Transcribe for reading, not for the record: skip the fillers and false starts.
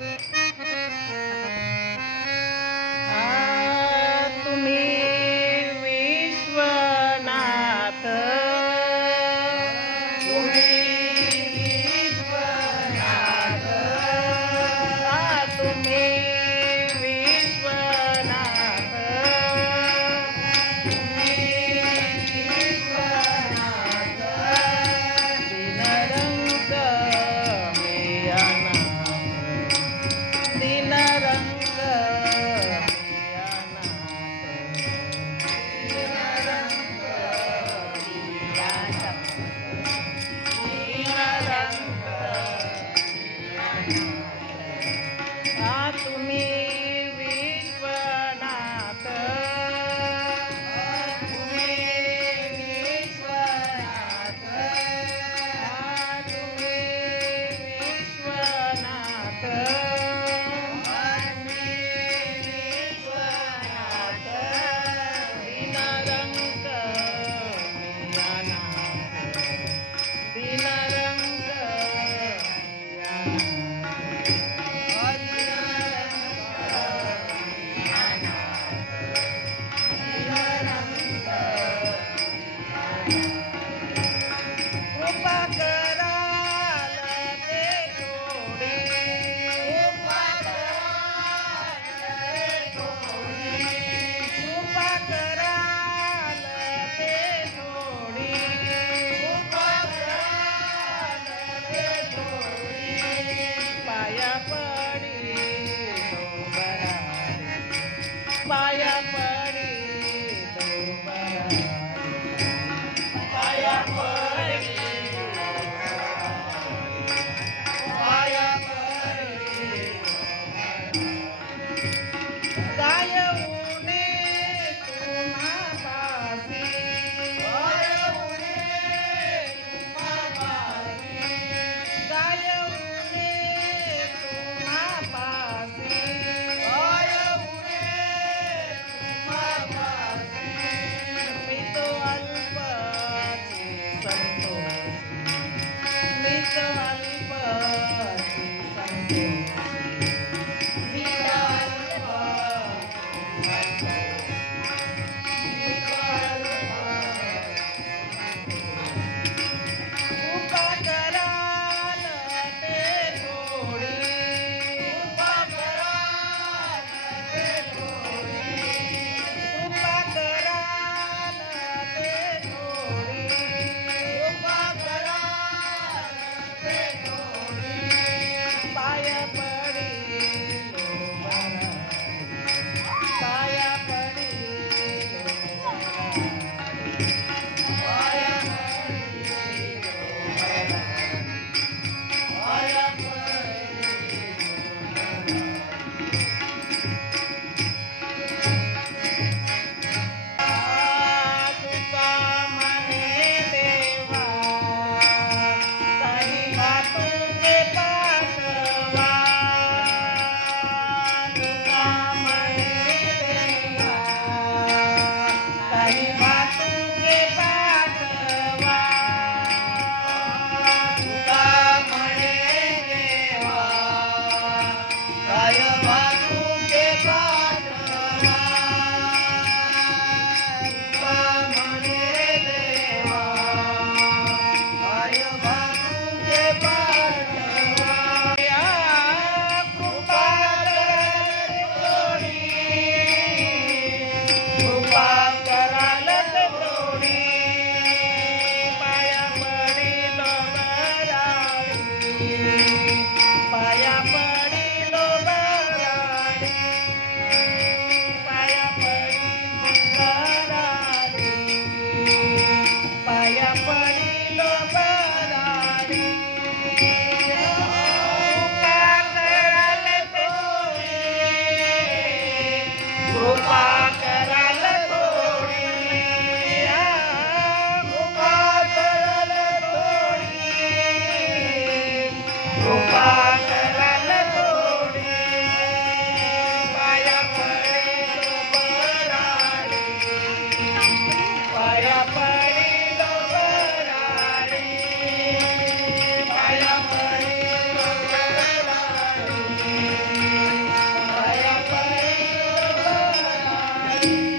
तुम्ही विश्वनाथ तुम्ही विश्वनाथ तुम्ही विश्वनाथ तुम्ही विश्वनाथ दिनरंग मेयानाथ दिनरंग तुम्ही विश्वनाथ तुम्ही विश्वनाथ तुम्ही विश्वनाथ विश्वनाथ दिनरंग मेयानाथ दिनरंग कृपा कराल ते थोडे कृपा कराल ते थोडी पाया पडी पाया पडी पाया पडी गायवणे तुम्हा पासी गायवणे तुम्हा पासी मी तो अल्पाची संतोषी मी तो अल्पाची संतोषी मी तो कृपा कराल ते थोडी कृपा कराल ते थोडी पाया थोडी